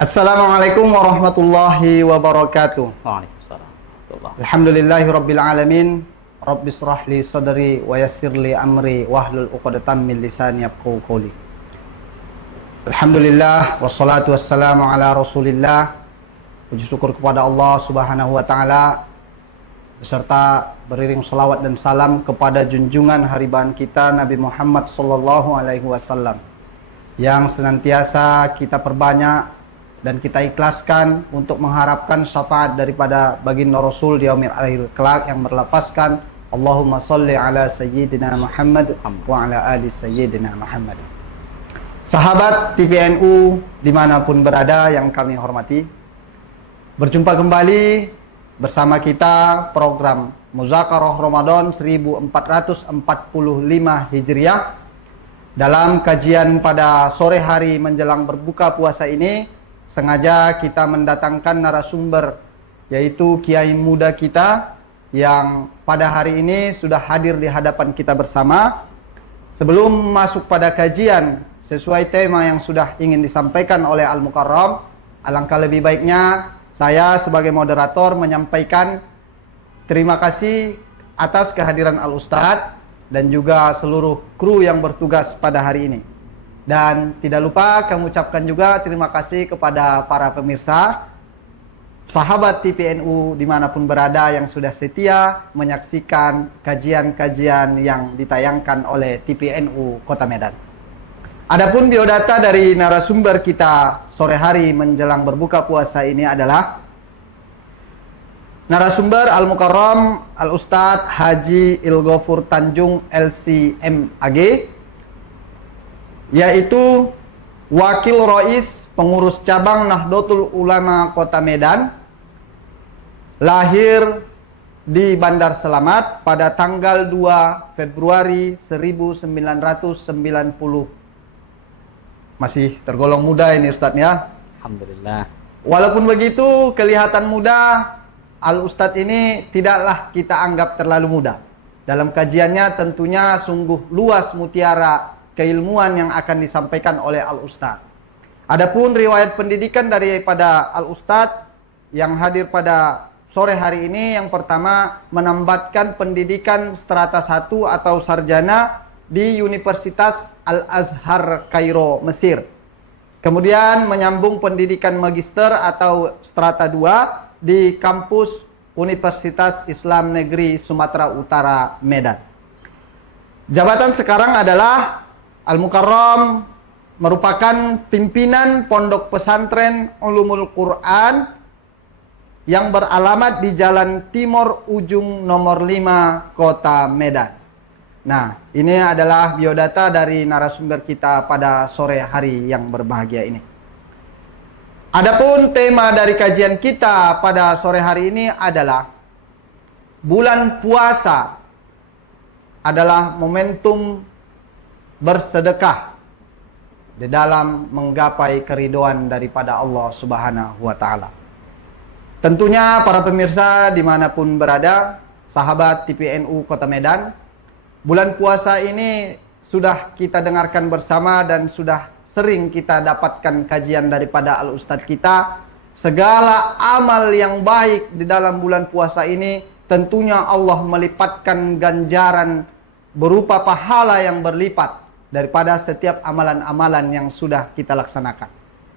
Assalamualaikum warahmatullahi wabarakatuh. Waalaikumsalam warahmatullahi. Alhamdulillahi rabbil alamin. Rabbi shrah li sadri wa yassir li amri wahlul 'uqdatam min lisani yafqahu qawli. Alhamdulillah wassalatu wassalamu ala Rasulillah. Puji syukur kepada Allah Subhanahu wa taala beserta beriring salawat dan salam kepada junjungan hariban kita Nabi Muhammad sallallahu alaihi wasallam yang senantiasa kita perbanyak dan kita ikhlaskan untuk mengharapkan syafaat daripada baginda Rasul di yaumil akhir kelak yang berlafazkan Allahumma sholli ala sayyidina Muhammad wa ala ali sayyidina Muhammad. Sahabat TVNU dimanapun berada yang kami hormati, berjumpa kembali bersama kita program Muzakarah Ramadan 1445 Hijriah. Dalam kajian pada sore hari menjelang berbuka puasa ini, sengaja kita mendatangkan narasumber, yaitu kiai muda kita yang pada hari ini sudah hadir di hadapan kita bersama. Sebelum masuk pada kajian sesuai tema yang sudah ingin disampaikan oleh Al-Mukarram, alangkah lebih baiknya saya sebagai moderator menyampaikan terima kasih atas kehadiran Al-Ustadz dan juga seluruh kru yang bertugas pada hari ini. Dan tidak lupa kami ucapkan juga terima kasih kepada para pemirsa, sahabat TVNU dimanapun berada yang sudah setia menyaksikan kajian-kajian yang ditayangkan oleh TVNU Kota Medan. Adapun biodata dari narasumber kita sore hari menjelang berbuka puasa ini adalah narasumber Al-Mukarram Al-Ustadz Haji Ilghafur Tanjung LCMAG, yaitu Wakil Rois Pengurus Cabang Nahdlatul Ulama Kota Medan, lahir di Bandar Selamat pada tanggal 2 Februari 1990. Masih tergolong muda ini Ustadz ya. Alhamdulillah. Walaupun begitu kelihatan muda, Al-Ustadz ini tidaklah kita anggap terlalu muda. Dalam kajiannya tentunya sungguh luas mutiara keilmuan yang akan disampaikan oleh Al-Ustadz. Adapun riwayat pendidikan daripada Al-Ustadz yang hadir pada sore hari ini, yang pertama menambatkan pendidikan strata 1 atau sarjana di Universitas Al-Azhar Kairo, Mesir. Kemudian menyambung pendidikan magister atau strata 2 di kampus Universitas Islam Negeri Sumatera Utara, Medan. Jabatan sekarang adalah Al-Mukarram merupakan pimpinan Pondok Pesantren Ulumul Quran yang beralamat di Jalan Timur Ujung nomor 5 Kota Medan. Nah, ini adalah biodata dari narasumber kita pada sore hari yang berbahagia ini. Adapun tema dari kajian kita pada sore hari ini adalah bulan puasa adalah momentum bersedekah di dalam menggapai keridhaan daripada Allah Subhanahu wa taala. Tentunya para pemirsa dimanapun berada, sahabat TVNU Kota Medan, bulan puasa ini sudah kita dengarkan bersama dan sudah sering kita dapatkan kajian daripada Al-Ustadz kita. Segala amal yang baik di dalam bulan puasa ini tentunya Allah melipatkan ganjaran berupa pahala yang berlipat daripada setiap amalan-amalan yang sudah kita laksanakan.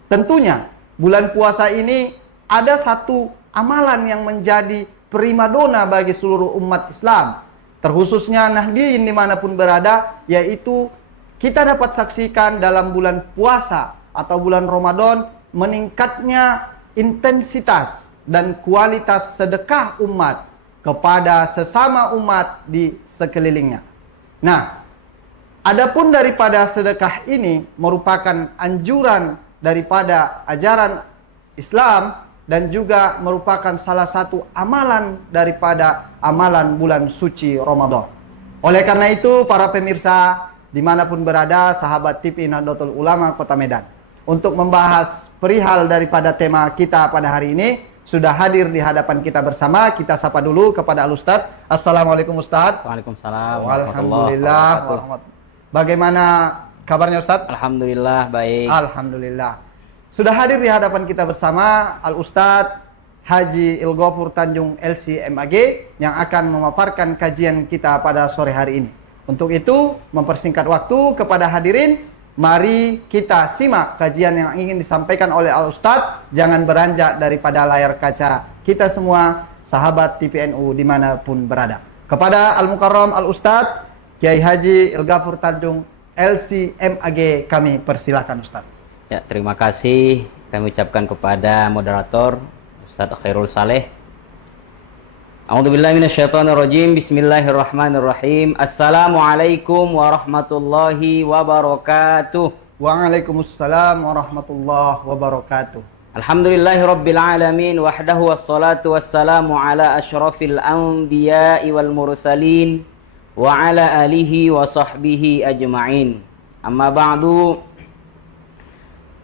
Tentunya bulan puasa ini ada satu amalan yang menjadi primadona bagi seluruh umat Islam, terkhususnya Nahdliyin dimanapun berada, yaitu kita dapat saksikan dalam bulan puasa atau bulan Ramadan meningkatnya intensitas dan kualitas sedekah umat kepada sesama umat di sekelilingnya. Nah, adapun daripada sedekah ini merupakan anjuran daripada ajaran Islam dan juga merupakan salah satu amalan daripada amalan bulan suci Ramadan. Oleh karena itu, para pemirsa dimanapun berada, sahabat TV Nahdlatul Ulama Kota Medan, untuk membahas perihal daripada tema kita pada hari ini, sudah hadir di hadapan kita bersama. Kita sapa dulu kepada Al-Ustadz. Assalamualaikum Ustadz. Waalaikumsalam. Alhamdulillah. Bagaimana kabarnya Ustadz? Alhamdulillah baik. Alhamdulillah. Sudah hadir di hadapan kita bersama Al-Ustadz Haji Ilghafur Tanjung LC-MAG yang akan memaparkan kajian kita pada sore hari ini. Untuk itu, mempersingkat waktu kepada hadirin, mari kita simak kajian yang ingin disampaikan oleh Al-Ustadz. Jangan beranjak daripada layar kaca kita semua, sahabat TPNU dimanapun berada. Kepada Al-Mukarram Al-Ustadz Kiai Haji Ilghafur Tanjung LC-MAG, kami persilakan Ustadz. Ya, terima kasih kami ucapkan kepada moderator Ustadz Khairul Saleh. A'udzubillahi minasyaitonirrajim. Bismillahirrahmanirrahim. Assalamualaikum warahmatullahi wabarakatuh. Waalaikumsalam warahmatullahi wabarakatuh. Alhamdulillahirabbil alamin wahdahu wassalatu wassalamu ala asyrafil anbiya'i wal mursalin wa ala alihi wa sahbihi ajma'in. Amma ba'du.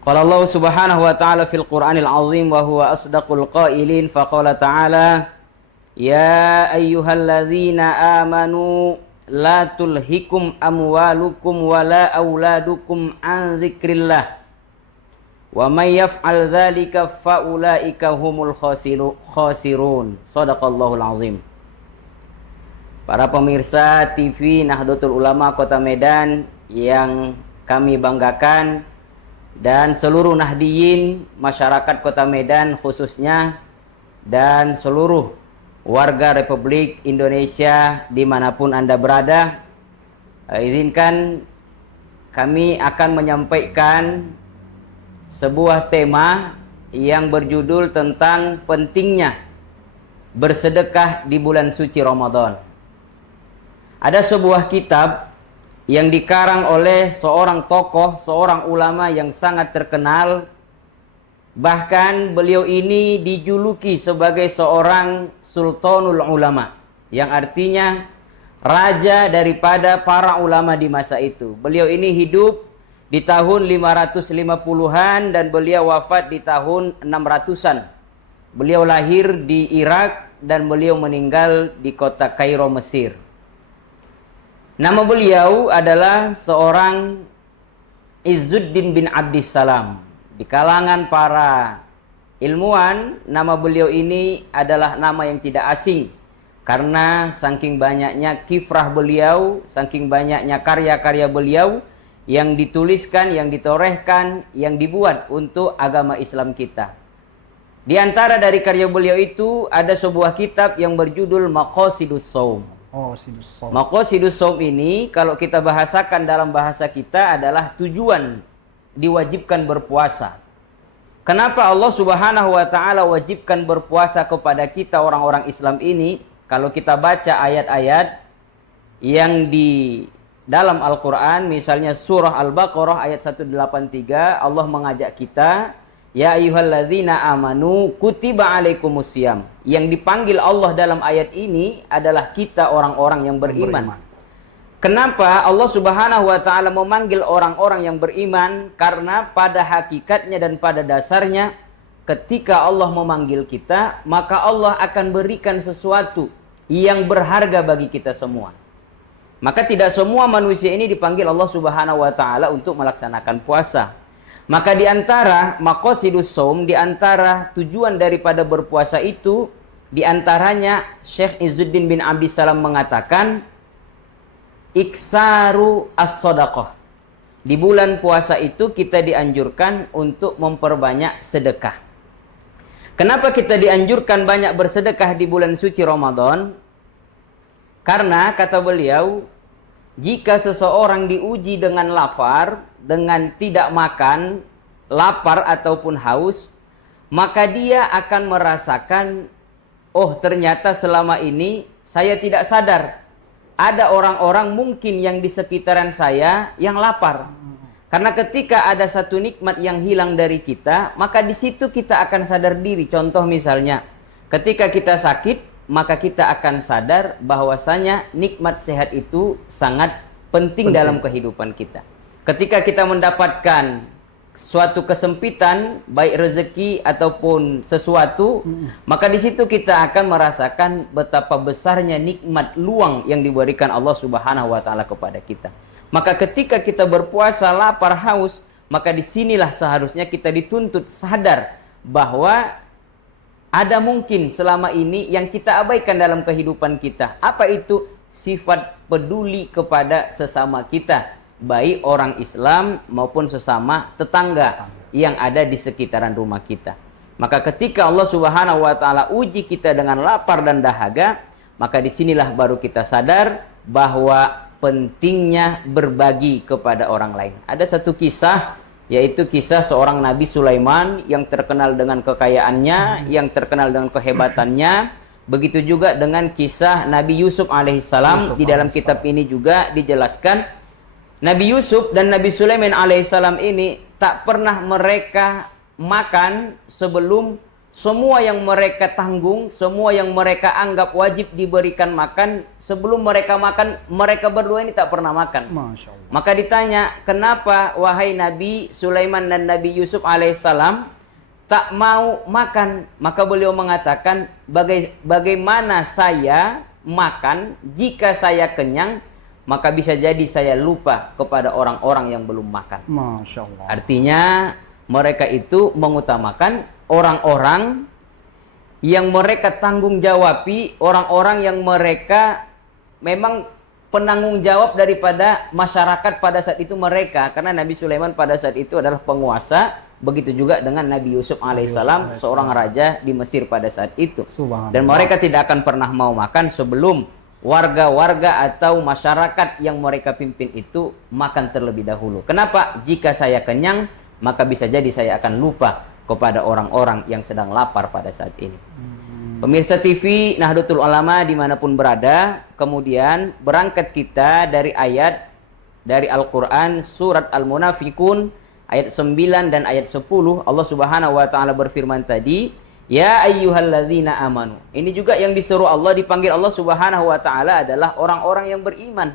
Qala Allah Subhanahu wa ta'ala fil Qur'anil azim wa huwa asdaqul qailin, faqala ta'ala ya ayyuhalladzina amanu la tulhikum amwalukum wa la auladukum an dzikrillah wa may yaf'al dzalika fa ulaika humul khasirun. Shadaqallahul azim. Para pemirsa TV Nahdlatul Ulama Kota Medan yang kami banggakan, dan seluruh Nahdiyin masyarakat Kota Medan khususnya, dan seluruh warga Republik Indonesia dimanapun Anda berada, izinkan kami akan menyampaikan sebuah tema yang berjudul tentang pentingnya bersedekah di bulan suci Ramadan. Ada sebuah kitab yang dikarang oleh seorang tokoh, seorang ulama yang sangat terkenal. Bahkan beliau ini dijuluki sebagai seorang Sultanul Ulama, yang artinya raja daripada para ulama di masa itu. Beliau ini hidup di tahun 550-an dan beliau wafat di tahun 600-an. Beliau lahir di Irak dan beliau meninggal di kota Kairo, Mesir. Nama beliau adalah seorang Izzuddin bin Abdissalam. Di kalangan para ilmuwan, nama beliau ini adalah nama yang tidak asing, karena saking banyaknya kiprah beliau, saking banyaknya karya-karya beliau yang dituliskan, yang ditorehkan, yang dibuat untuk agama Islam kita. Di antara dari karya beliau itu ada sebuah kitab yang berjudul Maqasidus Shaum. Maqasidus Shaum ini kalau kita bahasakan dalam bahasa kita adalah tujuan diwajibkan berpuasa. Kenapa Allah Subhanahu wa ta'ala wajibkan berpuasa kepada kita orang-orang Islam ini? Kalau kita baca ayat-ayat yang di dalam Al-Quran, misalnya surah Al-Baqarah ayat 183, Allah mengajak kita, ya ayyuhalladzina amanu kutiba alaikumusiyam. Yang dipanggil Allah dalam ayat ini adalah kita orang-orang yang beriman. Kenapa Allah Subhanahu wa ta'ala memanggil orang-orang yang beriman? Karena pada hakikatnya dan pada dasarnya, ketika Allah memanggil kita, maka Allah akan berikan sesuatu yang berharga bagi kita semua. Maka tidak semua manusia ini dipanggil Allah Subhanahu wa ta'ala untuk melaksanakan puasa. Maka di antara Maqasidus Shaum, di antara tujuan daripada berpuasa itu, di antaranya Syekh Izzuddin bin Abdissalam mengatakan iksaru as-shadaqah. Di bulan puasa itu kita dianjurkan untuk memperbanyak sedekah. Kenapa kita dianjurkan banyak bersedekah di bulan suci Ramadan? Karena kata beliau, jika seseorang diuji dengan lapar, dengan tidak makan, lapar ataupun haus, maka dia akan merasakan, oh ternyata selama ini saya tidak sadar ada orang-orang mungkin yang di sekitaran saya yang lapar. Karena ketika ada satu nikmat yang hilang dari kita, maka di situ kita akan sadar diri. Contoh misalnya, ketika kita sakit, maka kita akan sadar bahwasanya nikmat sehat itu sangat penting dalam kehidupan kita. Ketika kita mendapatkan suatu kesempitan, baik rezeki ataupun sesuatu, maka di situ kita akan merasakan betapa besarnya nikmat luang yang diberikan Allah Subhanahu wa ta'ala kepada kita. Maka ketika kita berpuasa, lapar, haus, maka disinilah seharusnya kita dituntut sadar bahwa ada mungkin selama ini yang kita abaikan dalam kehidupan kita. Apa itu? Sifat peduli kepada sesama kita, baik orang Islam maupun sesama tetangga yang ada di sekitaran rumah kita. Maka ketika Allah Subhanahu wa taala uji kita dengan lapar dan dahaga, maka disinilah baru kita sadar bahwa pentingnya berbagi kepada orang lain. Ada satu kisah, yaitu kisah seorang Nabi Sulaiman yang terkenal dengan kekayaannya, yang terkenal dengan kehebatannya. Begitu juga dengan kisah Nabi Yusuf alaihissalam. Di dalam kitab ini juga dijelaskan Nabi Yusuf dan Nabi Sulaiman alaihissalam ini tak pernah mereka makan sebelum semua yang mereka tanggung, semua yang mereka anggap wajib diberikan makan, sebelum mereka makan, mereka berdua ini tak pernah makan. Masya Allah. Maka ditanya, kenapa wahai Nabi Sulaiman dan Nabi Yusuf alaihissalam tak mau makan? Maka beliau mengatakan, bagaimana saya makan jika saya kenyang, maka bisa jadi saya lupa kepada orang-orang yang belum makan. Masya Allah. Artinya mereka itu mengutamakan orang-orang yang mereka tanggung jawabi, orang-orang yang mereka memang penanggung jawab daripada masyarakat pada saat itu mereka. Karena Nabi Sulaiman pada saat itu adalah penguasa, begitu juga dengan Nabi Yusuf alaihissalam, seorang raja di Mesir pada saat itu. Dan mereka tidak akan pernah mau makan sebelum warga-warga atau masyarakat yang mereka pimpin itu makan terlebih dahulu. Kenapa? Jika saya kenyang, maka bisa jadi saya akan lupa kepada orang-orang yang sedang lapar pada saat ini. Pemirsa TV Nahdlatul Ulama dimanapun berada, kemudian berangkat kita dari ayat dari Al-Quran surat Al-Munafikun ayat 9 dan ayat 10. Allah Subhanahu wa taala berfirman tadi, ya ayyuhalladzina amanu. Ini juga yang disuruh Allah, dipanggil Allah Subhanahu wa taala adalah orang-orang yang beriman.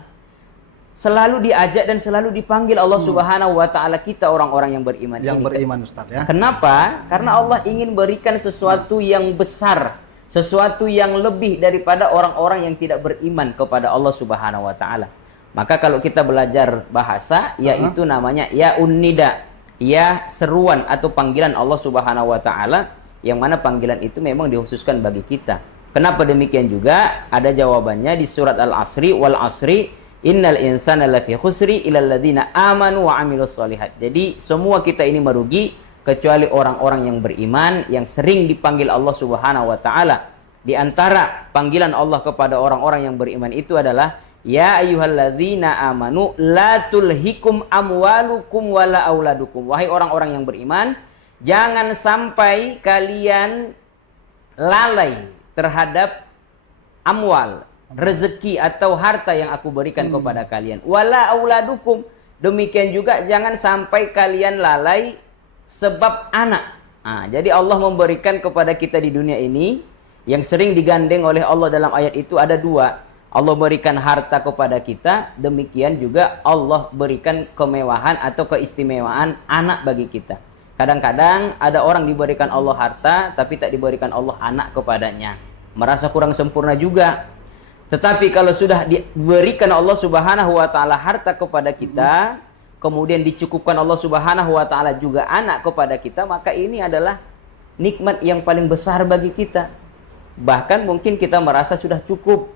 Selalu diajak dan selalu dipanggil Allah Subhanahu wa taala kita orang-orang yang beriman. Yang ini. beriman, Ustaz ya. Kenapa? Karena Allah ingin berikan sesuatu yang besar, sesuatu yang lebih daripada orang-orang yang tidak beriman kepada Allah Subhanahu wa taala. Maka kalau kita belajar bahasa, yaitu namanya ya unnida, ya seruan atau panggilan Allah Subhanahu wa taala, yang mana panggilan itu memang dikhususkan bagi kita. Kenapa demikian juga? Ada jawabannya di surat Al-Asri, wal asri innal insana lafi khusri illal ladzina amanu wa amilus sholihat. Jadi semua kita ini merugi kecuali orang-orang yang beriman, yang sering dipanggil Allah Subhanahu wa taala. Di antara panggilan Allah kepada orang-orang yang beriman itu adalah ya ayyuhalladzina amanu la tulhikum amwalukum wala auladukum. Wahai orang-orang yang beriman, jangan sampai kalian lalai terhadap amwal, rezeki atau harta yang aku berikan kepada kalian. Wala auladukum, demikian juga jangan sampai kalian lalai sebab anak. Jadi Allah memberikan kepada kita di dunia ini yang sering digandeng oleh Allah dalam ayat itu ada dua. Allah berikan harta kepada kita, demikian juga Allah berikan kemewahan atau keistimewaan anak bagi kita. Kadang-kadang ada orang diberikan Allah harta tapi tak diberikan Allah anak kepadanya, merasa kurang sempurna juga. Tetapi kalau sudah diberikan Allah Subhanahu wa taala harta kepada kita, kemudian dicukupkan Allah Subhanahu wa taala juga anak kepada kita, maka ini adalah nikmat yang paling besar bagi kita. Bahkan mungkin kita merasa sudah cukup.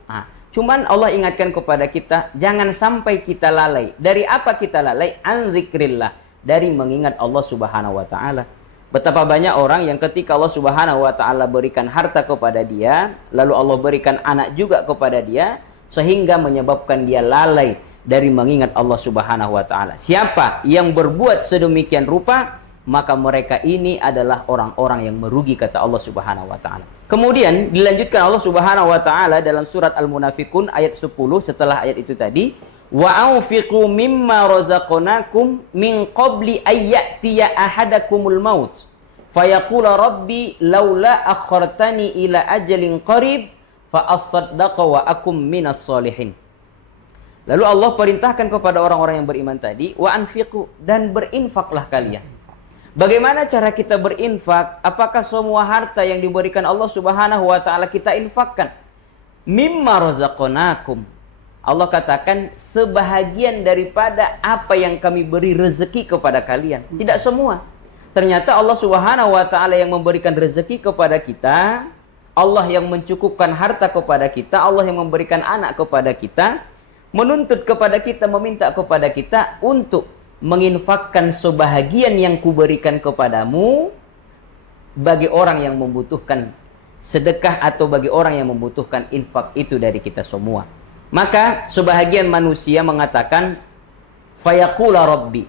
Cuman Allah ingatkan kepada kita, jangan sampai kita lalai. Dari apa kita lalai? An zikrillah, dari mengingat Allah Subhanahu wa taala. Betapa banyak orang yang ketika Allah Subhanahu wa taala berikan harta kepada dia, lalu Allah berikan anak juga kepada dia, sehingga menyebabkan dia lalai dari mengingat Allah Subhanahu wa taala. Siapa yang berbuat sedemikian rupa, maka mereka ini adalah orang-orang yang merugi, kata Allah Subhanahu wa taala. Kemudian dilanjutkan Allah Subhanahu wa taala dalam surat Al-Munafikun ayat 10 setelah ayat itu tadi, wa anfiqu mimma razaqnakum min qabli ayyatiya ahadakumul maut fayaqula rabbi laula akhartani ila ajalin qarib fa asaddaqa wa akum minas solihin. Lalu Allah perintahkan kepada orang-orang yang beriman tadi, wa anfiqu, dan berinfaklah kalian. Bagaimana cara kita berinfak? Apakah semua harta yang diberikan Allah Subhanahu wa taala kita infakkan? Mimma razaqnakum, Allah katakan sebahagian daripada apa yang kami beri rezeki kepada kalian. Tidak semua. Ternyata Allah Subhanahu wa taala yang memberikan rezeki kepada kita, Allah yang mencukupkan harta kepada kita, Allah yang memberikan anak kepada kita, menuntut kepada kita, meminta kepada kita untuk menginfakkan sebahagian yang kuberikan kepadamu bagi orang yang membutuhkan sedekah atau bagi orang yang membutuhkan infak itu dari kita semua. Maka sebahagian manusia mengatakan, fayaqula rabbi,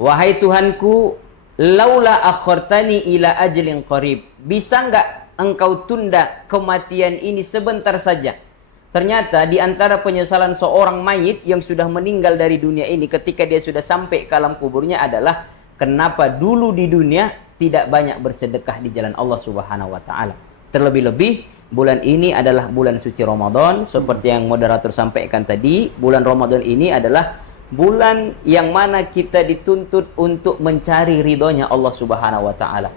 wahai Tuhanku, laula akhartani ila ajlin qarib, bisa enggak engkau tunda kematian ini sebentar saja. Ternyata di antara penyesalan seorang mayit yang sudah meninggal dari dunia ini ketika dia sudah sampai ke alam kuburnya adalah kenapa dulu di dunia tidak banyak bersedekah di jalan Allah Subhanahu wa taala. Terlebih-lebih bulan ini adalah bulan suci Ramadan, seperti yang moderator sampaikan tadi. Bulan Ramadan ini adalah bulan yang mana kita dituntut untuk mencari ridhonya Allah Subhanahu wa taala.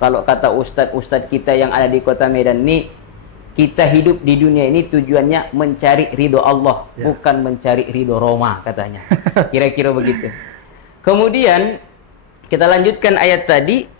Kalau kata ustadz kita yang ada di kota Medan ini, kita hidup di dunia ini tujuannya mencari ridho Allah, bukan mencari ridho Roma katanya. Kira-kira begitu. Kemudian kita lanjutkan ayat tadi.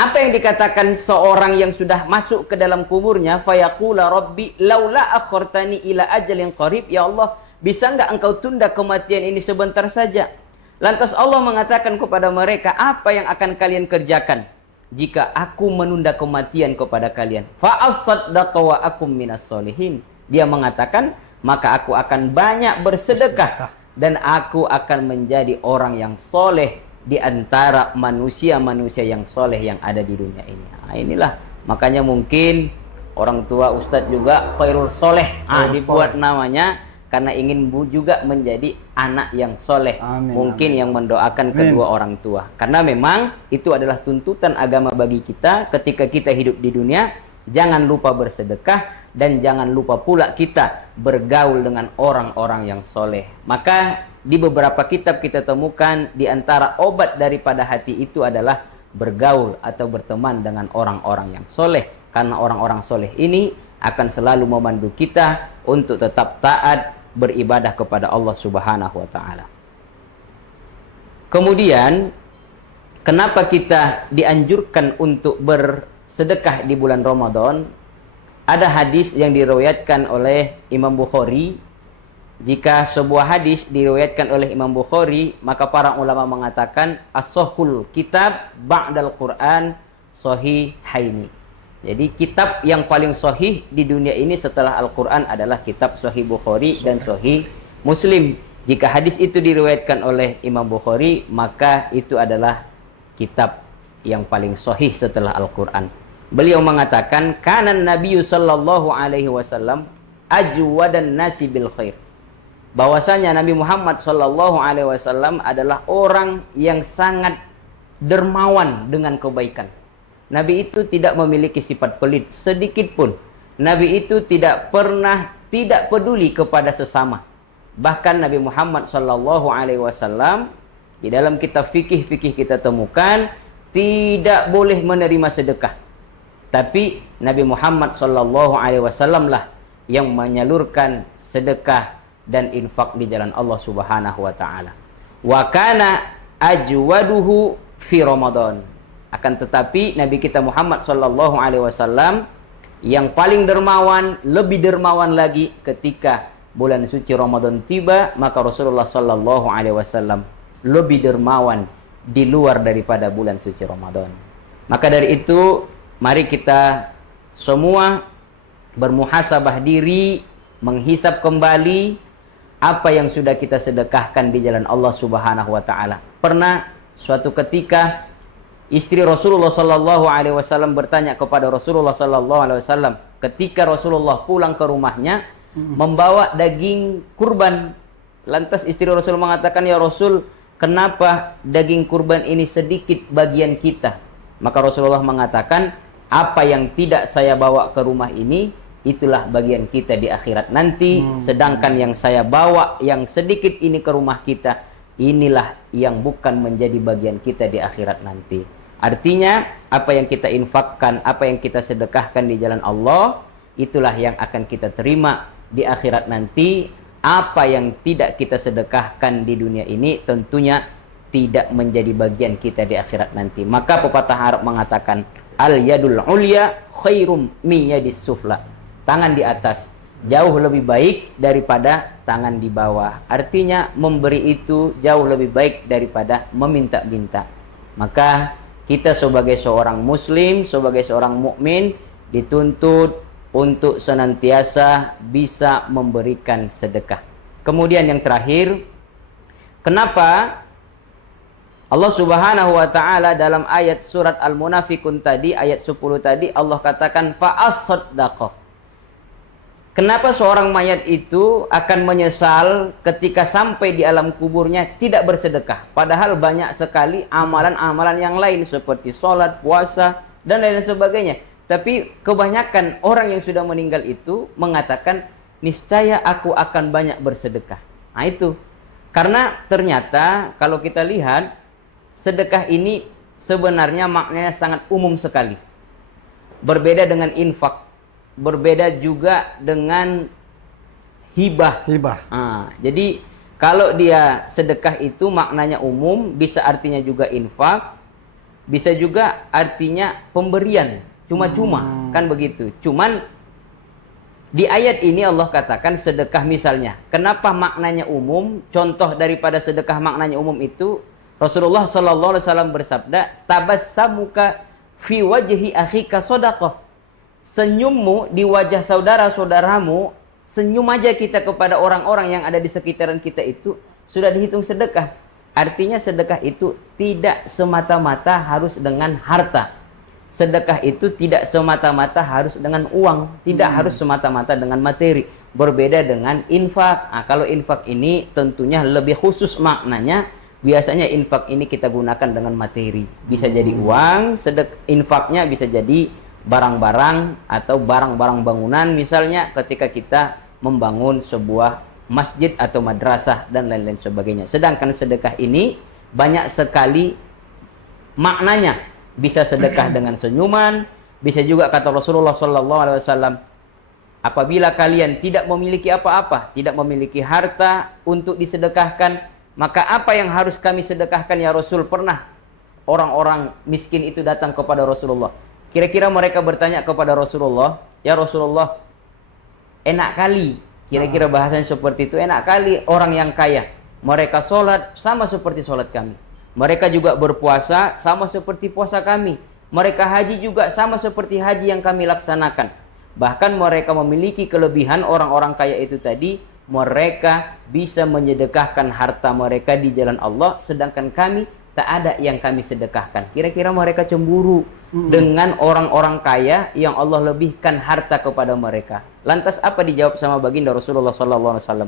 Apa yang dikatakan seorang yang sudah masuk ke dalam kuburnya, fayaqula rabbi laula akhartani ila ajalin qarib, ya Allah, bisa enggak engkau tunda kematian ini sebentar saja? Lantas Allah mengatakan kepada mereka, apa yang akan kalian kerjakan jika aku menunda kematian kepada kalian? Fa asaddaqa wa akum minas solihin. Dia mengatakan, maka aku akan banyak bersedekah dan aku akan menjadi orang yang soleh di antara manusia-manusia yang soleh yang ada di dunia ini. Nah, inilah makanya mungkin orang tua Ustadz juga Khairul Soleh dibuat namanya karena ingin juga menjadi anak yang soleh. Amin, mungkin amin. Yang mendoakan kedua orang tua. Karena memang itu adalah tuntutan agama bagi kita ketika kita hidup di dunia. Jangan lupa bersedekah dan jangan lupa pula kita bergaul dengan orang-orang yang soleh. Maka di beberapa kitab kita temukan di antara obat daripada hati itu adalah bergaul atau berteman dengan orang-orang yang soleh. Karena orang-orang soleh ini akan selalu memandu kita untuk tetap taat beribadah kepada Allah Subhanahu wa taala. Kemudian, kenapa kita dianjurkan untuk bersedekah di bulan Ramadan? Ada hadis yang diriwayatkan oleh Imam Bukhari. Jika sebuah hadis diriwayatkan oleh Imam Bukhari, maka para ulama mengatakan as-sahhul kitab ba'dal Qur'an sahihaini. Jadi kitab yang paling sahih di dunia ini setelah Al-Qur'an adalah kitab Sahih Bukhari dan Sahih Muslim. Jika hadis itu diriwayatkan oleh Imam Bukhari, maka itu adalah kitab yang paling sahih setelah Al-Qur'an. Beliau mengatakan, kanan Nabi sallallahu alaihi wasallam ajwadan nasi bil khair. Bahwasanya Nabi Muhammad sallallahu alaihi wasallam adalah orang yang sangat dermawan dengan kebaikan. Nabi itu tidak memiliki sifat pelit sedikit pun. Nabi itu tidak pernah tidak peduli kepada sesama. Bahkan Nabi Muhammad sallallahu alaihi wasallam di dalam kitab fikih kita temukan tidak boleh menerima sedekah. Tapi Nabi Muhammad sallallahu alaihi wasallam lah yang menyalurkan sedekah dan infak di jalan Allah Subhanahu wa taala. Wa kana ajwaduhu fi Ramadan. Akan tetapi Nabi kita Muhammad sallallahu alaihi wasallam yang paling dermawan, lebih dermawan lagi ketika bulan suci Ramadan tiba, maka Rasulullah sallallahu alaihi wasallam lebih dermawan di luar daripada bulan suci Ramadan. Maka dari itu, mari kita semua bermuhasabah diri, menghisap kembali apa yang sudah kita sedekahkan di jalan Allah Subhanahu wa taala. Pernah suatu ketika istri Rasulullah sallallahu alaihi wasallam bertanya kepada Rasulullah sallallahu alaihi wasallam ketika Rasulullah pulang ke rumahnya membawa daging kurban. Lantas istri Rasul mengatakan, "Ya Rasul, kenapa daging kurban ini sedikit bagian kita?" Maka Rasulullah mengatakan, "Apa yang tidak saya bawa ke rumah ini, itulah bagian kita di akhirat nanti. Sedangkan yang saya bawa yang sedikit ini ke rumah kita, inilah yang bukan menjadi bagian kita di akhirat nanti." Artinya, apa yang kita infakkan, apa yang kita sedekahkan di jalan Allah, itulah yang akan kita terima di akhirat nanti. apa yang tidak kita sedekahkan di dunia ini tentunya tidak menjadi bagian kita di akhirat nanti. Maka pepatah Arab mengatakan, al yadul ulya khairum min yadis sufla. Tangan di atas jauh lebih baik daripada tangan di bawah. Artinya memberi itu jauh lebih baik daripada meminta-minta. Maka kita sebagai seorang muslim, sebagai seorang mukmin dituntut untuk senantiasa bisa memberikan sedekah. Kemudian yang terakhir, kenapa Allah Subhanahu wa taala dalam ayat surat Al-Munafikun tadi, ayat 10 tadi Allah katakan fa'as-saddaqah. Kenapa seorang mayat itu akan menyesal ketika sampai di alam kuburnya tidak bersedekah? Padahal banyak sekali amalan-amalan yang lain seperti sholat, puasa, dan lain sebagainya. Tapi kebanyakan orang yang sudah meninggal itu mengatakan, niscaya aku akan banyak bersedekah. Nah itu. Karena ternyata kalau kita lihat, sedekah ini sebenarnya maknanya sangat umum sekali. Berbeda dengan infak. Berbeda juga dengan hibah. Jadi kalau dia sedekah itu maknanya umum, bisa artinya juga infak, bisa juga artinya pemberian. Cuma-cuma, kan begitu. Cuman di ayat ini Allah katakan sedekah misalnya. Kenapa maknanya umum? Contoh daripada sedekah maknanya umum itu, Rasulullah SAW bersabda, tabassamuka fi wajhi akhika shadaqah. Senyummu di wajah saudara-saudaramu, senyum aja kita kepada orang-orang yang ada di sekitaran kita itu sudah dihitung sedekah. Artinya sedekah itu tidak semata-mata harus dengan harta. Sedekah itu tidak semata-mata harus dengan uang, tidak harus semata-mata dengan materi. Berbeda dengan infak. Nah, kalau infak ini tentunya lebih khusus maknanya. Biasanya infak ini kita gunakan dengan materi. Bisa jadi uang, infaknya bisa jadi barang-barang atau barang-barang bangunan, misalnya ketika kita membangun sebuah masjid atau madrasah dan lain-lain sebagainya. Sedangkan sedekah ini banyak sekali maknanya. Bisa sedekah dengan senyuman, bisa juga kata Rasulullah SAW, apabila kalian tidak memiliki apa-apa, tidak memiliki harta untuk disedekahkan, maka apa yang harus kami sedekahkan ya Rasul? Pernah orang-orang miskin itu datang kepada Rasulullah. Kira-kira mereka bertanya kepada Rasulullah, ya Rasulullah, enak kali, kira-kira bahasanya seperti itu, enak kali orang yang kaya. Mereka sholat sama seperti sholat kami. Mereka juga berpuasa sama seperti puasa kami. Mereka haji juga sama seperti haji yang kami laksanakan. Bahkan mereka memiliki kelebihan orang-orang kaya itu tadi, mereka bisa menyedekahkan harta mereka di jalan Allah, sedangkan kami tak ada yang kami sedekahkan. Kira-kira mereka cemburu dengan orang-orang kaya yang Allah lebihkan harta kepada mereka. Lantas apa dijawab sama baginda Rasulullah SAW?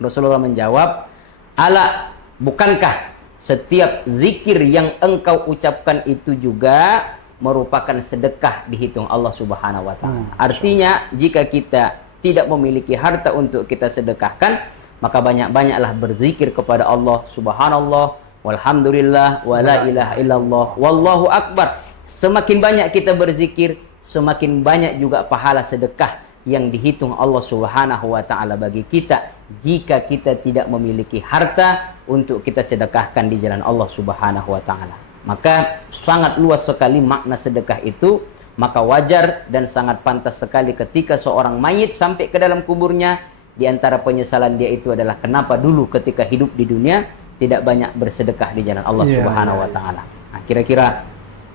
Rasulullah menjawab, ala, bukankah setiap zikir yang engkau ucapkan itu juga merupakan sedekah dihitung Allah Subhanahu wa taala. Artinya jika kita tidak memiliki harta untuk kita sedekahkan, maka banyak-banyaklah berzikir kepada Allah. Subhanallah, walhamdulillah, wala ilaha illallah, wallahu akbar. Semakin banyak kita berzikir, semakin banyak juga pahala sedekah yang dihitung Allah Subhanahu wa taala bagi kita jika kita tidak memiliki harta untuk kita sedekahkan di jalan Allah Subhanahu wa taala. Maka sangat luas sekali makna sedekah itu, maka wajar dan sangat pantas sekali ketika seorang mayit sampai ke dalam kuburnya, di antara penyesalan dia itu adalah kenapa dulu ketika hidup di dunia tidak banyak bersedekah di jalan Allah Subhanahu wa taala. Nah, kira-kira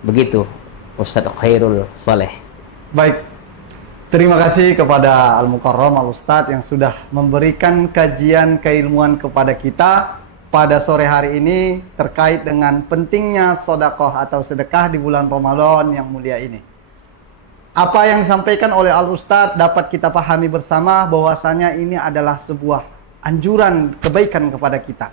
begitu Ustaz Khairul Saleh. Baik. Terima kasih kepada Al-Mukarram Al-Ustadz yang sudah memberikan kajian keilmuan kepada kita pada sore hari ini terkait dengan pentingnya sedekah atau sedekah di bulan Ramadan yang mulia ini. Apa yang disampaikan oleh Al-Ustadz dapat kita pahami bersama bahwasanya ini adalah sebuah anjuran kebaikan kepada kita.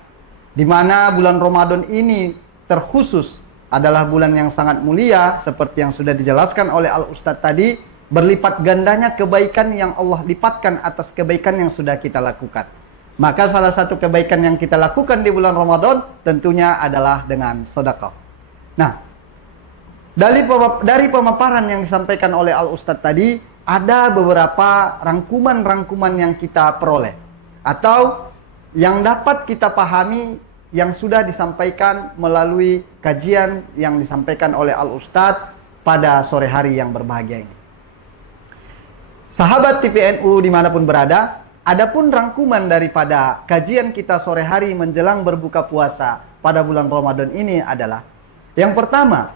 Di mana bulan Ramadan ini terkhusus adalah bulan yang sangat mulia seperti yang sudah dijelaskan oleh Al-Ustadz tadi. Berlipat gandanya kebaikan yang Allah lipatkan atas kebaikan yang sudah kita lakukan. Maka salah satu kebaikan yang kita lakukan di bulan Ramadan tentunya adalah dengan sedekah. Nah, dari pemaparan yang disampaikan oleh Al-Ustadz tadi, ada beberapa rangkuman-rangkuman yang kita peroleh. atau yang dapat kita pahami yang sudah disampaikan melalui kajian yang disampaikan oleh Al-Ustadz pada sore hari yang berbahagia ini. Sahabat TPNU dimanapun berada, adapun rangkuman daripada kajian kita sore hari menjelang berbuka puasa pada bulan Ramadan ini adalah, yang pertama,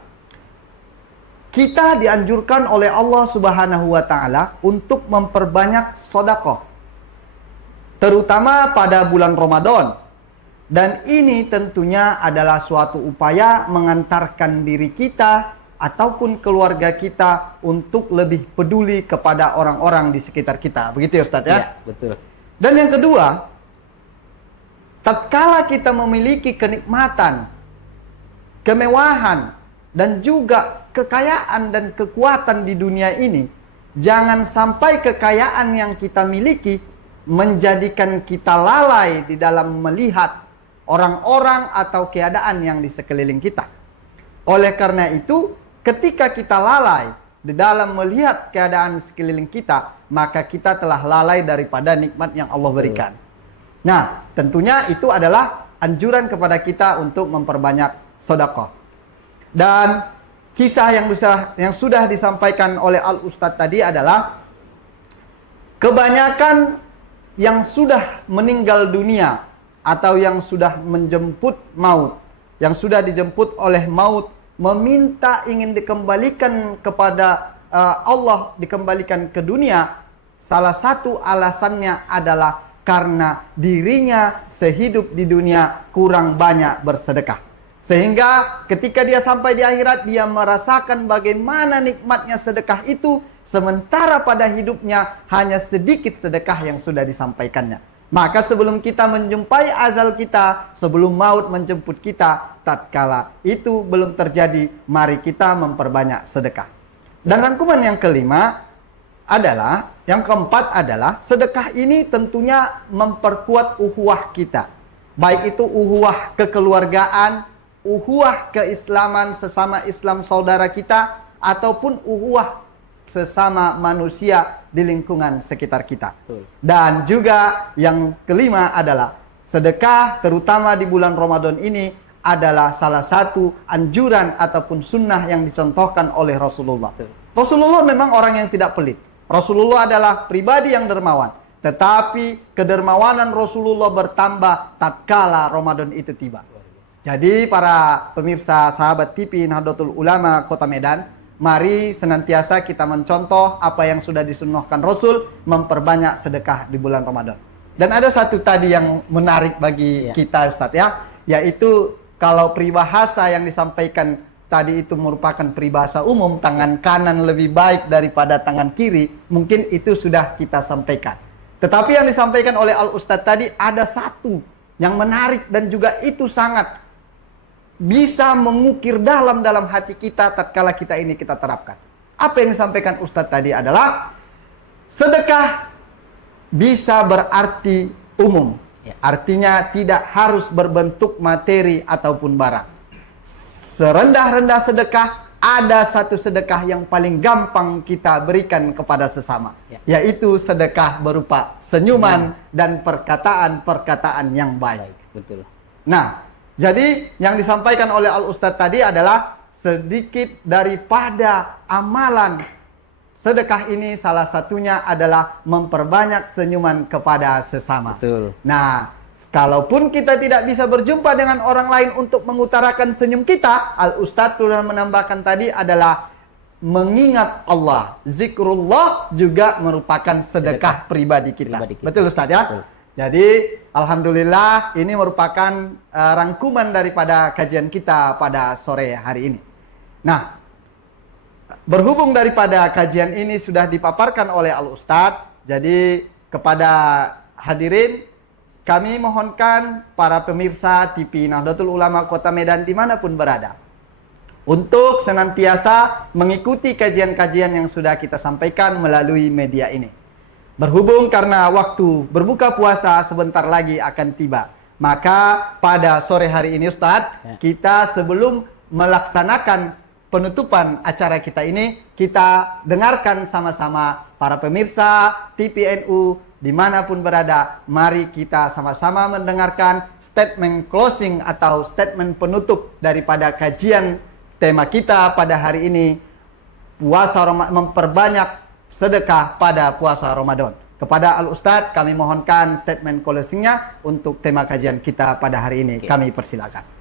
kita dianjurkan oleh Allah Subhanahu wa Ta'ala untuk memperbanyak sedekah, terutama pada bulan Ramadan. Dan ini tentunya adalah suatu upaya mengantarkan diri kita ataupun keluarga kita untuk lebih peduli kepada orang-orang di sekitar kita. Begitu ya Ustaz ya? Iya, betul. Dan yang kedua, tatkala kita memiliki kenikmatan, kemewahan, dan juga kekayaan dan kekuatan di dunia ini, jangan sampai kekayaan yang kita miliki menjadikan kita lalai di dalam melihat orang-orang atau keadaan yang di sekeliling kita. Oleh karena itu, ketika kita lalai di dalam melihat keadaan sekeliling kita, maka kita telah lalai daripada nikmat yang Allah berikan. Nah, tentunya itu adalah anjuran kepada kita untuk memperbanyak sedekah. Dan kisah yang sudah disampaikan oleh Al-Ustadz tadi adalah kebanyakan yang sudah meninggal dunia atau yang sudah menjemput maut, yang sudah dijemput oleh maut, meminta ingin dikembalikan kepada Allah, dikembalikan ke dunia. Salah satu alasannya adalah karena dirinya sehidup di dunia kurang banyak bersedekah. Sehingga ketika dia sampai di akhirat, dia merasakan bagaimana nikmatnya sedekah itu, sementara pada hidupnya hanya sedikit sedekah yang sudah disampaikannya. Maka sebelum kita menjumpai azal kita, sebelum maut menjemput kita, tatkala itu belum terjadi, mari kita memperbanyak sedekah. Dan rangkuman yang kelima adalah, yang keempat adalah, sedekah ini tentunya memperkuat uhuwah kita. Baik itu uhuwah kekeluargaan, uhuwah keislaman sesama Islam saudara kita, ataupun uhuwah sesama manusia di lingkungan sekitar kita. Dan juga yang kelima adalah sedekah, terutama di bulan Ramadan ini, adalah salah satu anjuran ataupun sunnah yang dicontohkan oleh Rasulullah. Rasulullah memang orang yang tidak pelit. Rasulullah adalah pribadi yang dermawan. Tetapi kedermawanan Rasulullah bertambah tatkala Ramadan itu tiba. Jadi para pemirsa sahabat TV Nahdlatul Ulama Kota Medan, mari senantiasa kita mencontoh apa yang sudah disunnahkan Rasul, memperbanyak sedekah di bulan Ramadan. Dan ada satu tadi yang menarik bagi kita Ustadz ya, yaitu kalau peribahasa yang disampaikan tadi itu merupakan peribahasa umum, tangan kanan lebih baik daripada tangan kiri, mungkin itu sudah kita sampaikan. Tetapi yang disampaikan oleh Al-Ustadz tadi ada satu yang menarik dan juga itu sangat bisa mengukir dalam hati kita tatkala kita ini kita terapkan. Apa yang disampaikan Ustadz tadi adalah sedekah bisa berarti umum. Artinya tidak harus berbentuk materi ataupun barang. Serendah-rendah sedekah, ada satu sedekah yang paling gampang kita berikan kepada sesama, yaitu sedekah berupa senyuman dan perkataan-perkataan yang baik. Betul. Nah, jadi yang disampaikan oleh Al-Ustadz tadi adalah sedikit daripada amalan sedekah ini, salah satunya adalah memperbanyak senyuman kepada sesama. Betul. Nah, kalaupun kita tidak bisa berjumpa dengan orang lain untuk mengutarakan senyum kita, Al-Ustadz sudah menambahkan tadi adalah mengingat Allah. Zikrullah juga merupakan sedekah pribadi kita. Betul Ustadz ya? Betul. Jadi, alhamdulillah ini merupakan rangkuman daripada kajian kita pada sore hari ini. Nah, berhubung daripada kajian ini sudah dipaparkan oleh Al-Ustadz, jadi kepada hadirin, kami mohonkan para pemirsa TV Nahdlatul Ulama Kota Medan dimanapun berada, untuk senantiasa mengikuti kajian-kajian yang sudah kita sampaikan melalui media ini. Berhubung karena waktu berbuka puasa sebentar lagi akan tiba, maka pada sore hari ini Ustadz, kita sebelum melaksanakan penutupan acara kita ini, kita dengarkan sama-sama para pemirsa TPNU dimanapun berada, mari kita sama-sama mendengarkan statement closing atau statement penutup daripada kajian tema kita pada hari ini, puasa memperbanyak sedekah pada puasa Ramadan. Kepada Al-Ustadz kami mohonkan statement closingnya untuk tema kajian kita pada hari ini. Kami persilakan.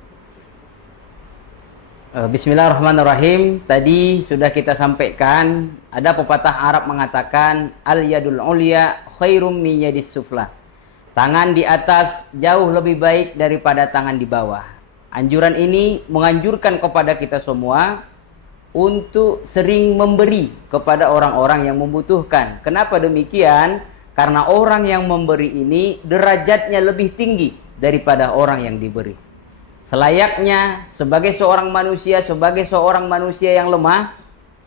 Bismillahirrahmanirrahim. Tadi sudah kita sampaikan, ada pepatah Arab mengatakan al-yadul ulya khairum min yadis sufla. Tangan di atas jauh lebih baik daripada tangan di bawah. Anjuran ini menganjurkan kepada kita semua untuk sering memberi kepada orang-orang yang membutuhkan. Kenapa demikian? Karena orang yang memberi ini derajatnya lebih tinggi daripada orang yang diberi. Selayaknya sebagai seorang manusia yang lemah,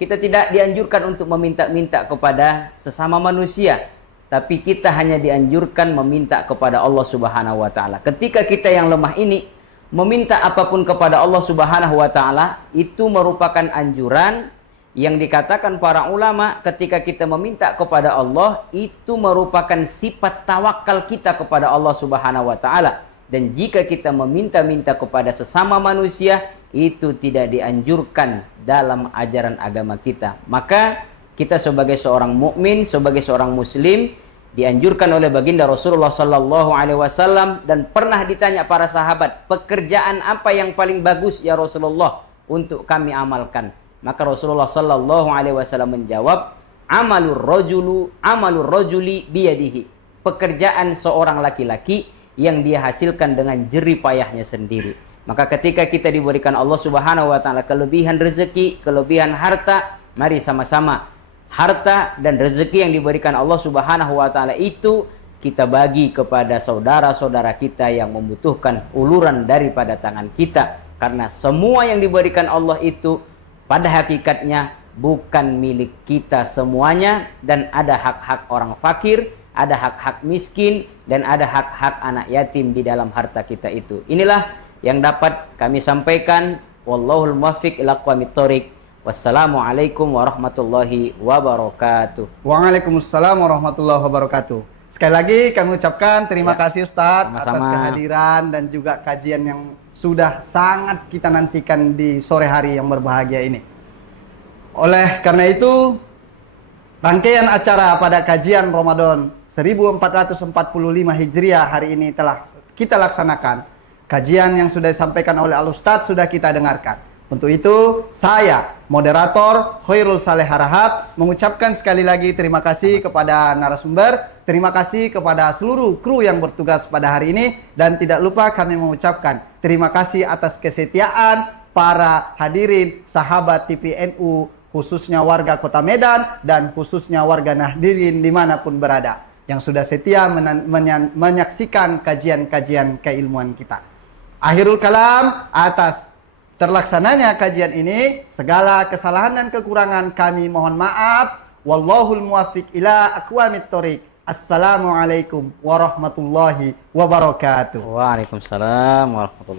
kita tidak dianjurkan untuk meminta-minta kepada sesama manusia, tapi kita hanya dianjurkan meminta kepada Allah Subhanahu wa taala. Ketika kita yang lemah ini meminta apapun kepada Allah Subhanahu wa taala, itu merupakan anjuran yang dikatakan para ulama, ketika kita meminta kepada Allah itu merupakan sifat tawakal kita kepada Allah Subhanahu wa taala. Dan jika kita meminta-minta kepada sesama manusia, itu tidak dianjurkan dalam ajaran agama kita. Maka kita sebagai seorang mukmin, sebagai seorang muslim, dianjurkan oleh baginda Rasulullah sallallahu alaihi wasallam, dan pernah ditanya para sahabat, pekerjaan apa yang paling bagus ya Rasulullah untuk kami amalkan? Maka Rasulullah sallallahu alaihi wasallam menjawab, amalur rajuli biyadihi. Pekerjaan seorang laki-laki yang dia hasilkan dengan jerih payahnya sendiri. Maka ketika kita diberikan Allah Subhanahu wa taala kelebihan rezeki, kelebihan harta, mari sama-sama harta dan rezeki yang diberikan Allah Subhanahu wa taala itu kita bagi kepada saudara-saudara kita yang membutuhkan uluran daripada tangan kita. Karena semua yang diberikan Allah itu pada hakikatnya bukan milik kita semuanya, dan ada hak-hak orang fakir, ada hak-hak miskin, dan ada hak-hak anak yatim di dalam harta kita itu. Inilah yang dapat kami sampaikan. Wallahul muwaffiq ila aqwamit thoriq. Wassalamualaikum warahmatullahi wabarakatuh. Waalaikumsalam warahmatullahi wabarakatuh. Sekali lagi kami ucapkan terima kasih Ustadz atas kehadiran dan juga kajian yang sudah sangat kita nantikan di sore hari yang berbahagia ini. Oleh karena itu, rangkaian acara pada kajian Ramadan 1445 Hijriah hari ini telah kita laksanakan. Kajian yang sudah disampaikan oleh Al-Ustadz sudah kita dengarkan. Untuk itu, saya, moderator Khairul Saleh Harahap, mengucapkan sekali lagi terima kasih kepada narasumber, terima kasih kepada seluruh kru yang bertugas pada hari ini, dan tidak lupa kami mengucapkan terima kasih atas kesetiaan para hadirin sahabat TVNU, khususnya warga Kota Medan dan khususnya warga Nahdirin dimanapun berada, yang sudah setia menyaksikan kajian-kajian keilmuan kita. Akhirul kalam, atas terlaksananya kajian ini, segala kesalahan dan kekurangan kami mohon maaf. Wallahul muwaffiq ila aqwamit thoriq. Assalamualaikum warahmatullahi wabarakatuh. Waalaikumsalam warahmatullahi wabarakatuh.